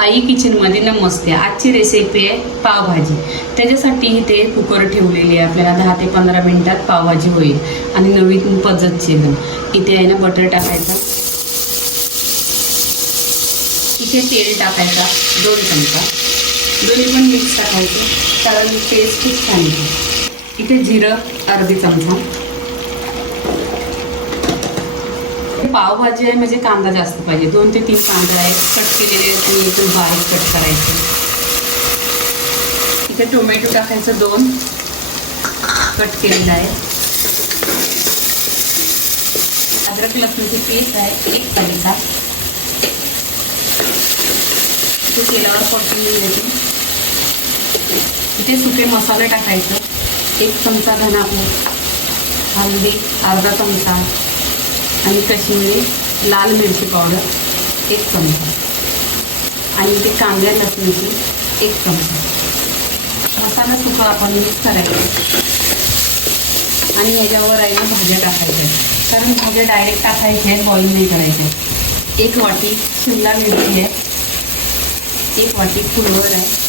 आई किचनमध्ये नमस्ते आजची रेसिपी आहे पावभाजी. त्याच्यासाठी इथे कुकर ठेवलेली आहे. आपल्याला दहा ते पंधरा मिनटात पावभाजी होईल. आणि नवीन पद्धतची एकदम इथे आहे ना बटर टाकायचा. इथे तेल टाकायचा. दोन चमचा. दोन्ही पण मिक्स टाकायचं. कारण टेस्ट खूप छान येते. इथे जिरं अर्धी चमचा. पावभाजी आहे म्हणजे कांदा जास्त पाहिजे. दोन ते तीन कांदा आहे कट केलेले मी इथून बारीक कट करायचे. इथे टोमॅटो टाकायचं दोन. कट केलेलं आहे. अद्रक लसणाचे पेस्ट आहे एक चमचा तो तेलावर परतून घ्यायची. इथे सुके मसाले टाकायचं. एक चमचा धनापूर हळदी अर्धा चमचा. आणि कश्मीरी लाल मिरची पावडर एक चमचा. आणि इथे कांद्या लसणीची एक चमचा. मसाला सुका आपण मिक्स करायचा. आणि याच्यावर आहे ना भाज्या टाकायच्या. कारण भाज्या डायरेक्ट टाकायच्या आहेत बॉईल नाही करायचे एक वाटी शिमला मिरची आहे. एक वाटी फुलवर आहे.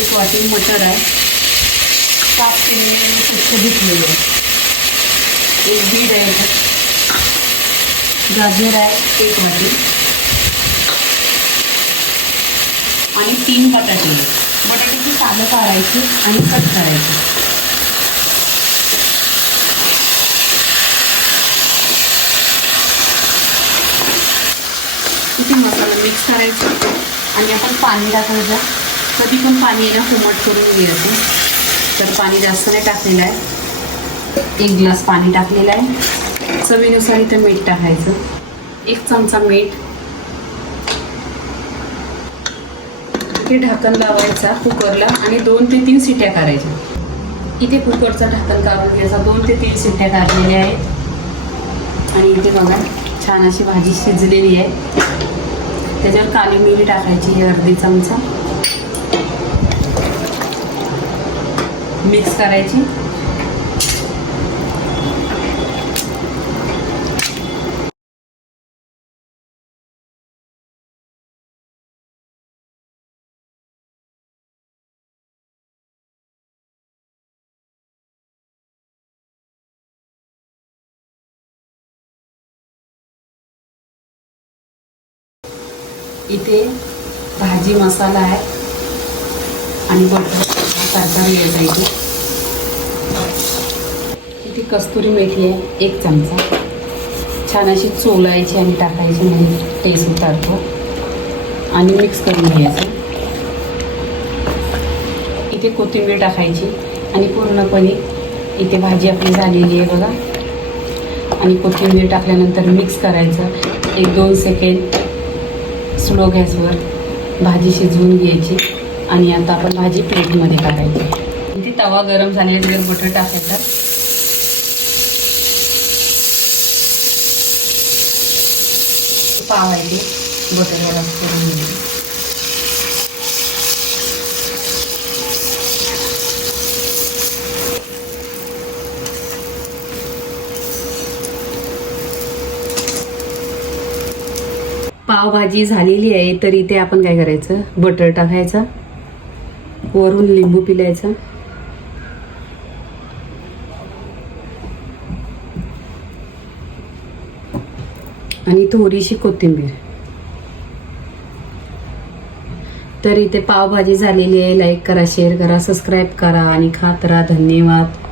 एक वाटी मटर आहे. साफ केलेले स्वच्छ धुतलेले आहे एक बीड आहे गाजर आहे एक वाटी आणि तीन बटाटे बटाट्याची सालं काढायची आणि कट करायची किती मसाला मिक्स करायचा आणि आपण पाणी टाकायचं कधी पण पाणी येणं हुमट करून घ्यायचं तर पाणी जास्त नाही टाकलेलं आहे. एक ग्लास पाणी टाकलेलं आहे. चवीनुसार इथं मीठ टाकायचं. एक चमचा मीठ. इथे ढाकण लावायचा कुकरला आणि दोन ते तीन सिट्या करायच्या इथे कुकरचं ढाकण काढून घ्यायचा. दोन ते तीन सिट्या काढलेल्या आहेत. आणि इथे बघा छान अशी भाजी शिजलेली आहे. त्याच्यावर काली मिरी टाकायची अर्धी चमचा. मिक्स करायची. इथे भाजी मसाला आहे. आणि बटर. सारखा घ्यायचा इथे इथे कस्तुरी मेथी आहे एक चमचा. छान अशी चोलायची आणि टाकायची म्हणजे टेस्ट उतारतो. आणि मिक्स करून घ्यायचं. इथे कोथिंबीर टाकायची आणि पूर्णपणे इथे भाजी आपली झालेली आहे बघा. आणि कोथिंबीर टाकल्यानंतर मिक्स करायचं. एक दोन सेकंड स्लो गॅसवर भाजी शिजवून घ्यायची. आणि आता आपण भाजी प्लेटमध्ये काढायची ती तवा गरम झाल्यावर बटर टाकायचा. पावायचे बटर याला करून घ्यायचे. पावभाजी झालेली आहे तर इथे आपण काय करायचं? बटर टाकायचं. वरून लिंबू पिलायचा. आणि थोडीशी कोथिंबीर. तर इथे पावभाजी झालेली आहे. लाईक करा शेअर करा सबस्क्राईब करा आणि खात राहा. धन्यवाद.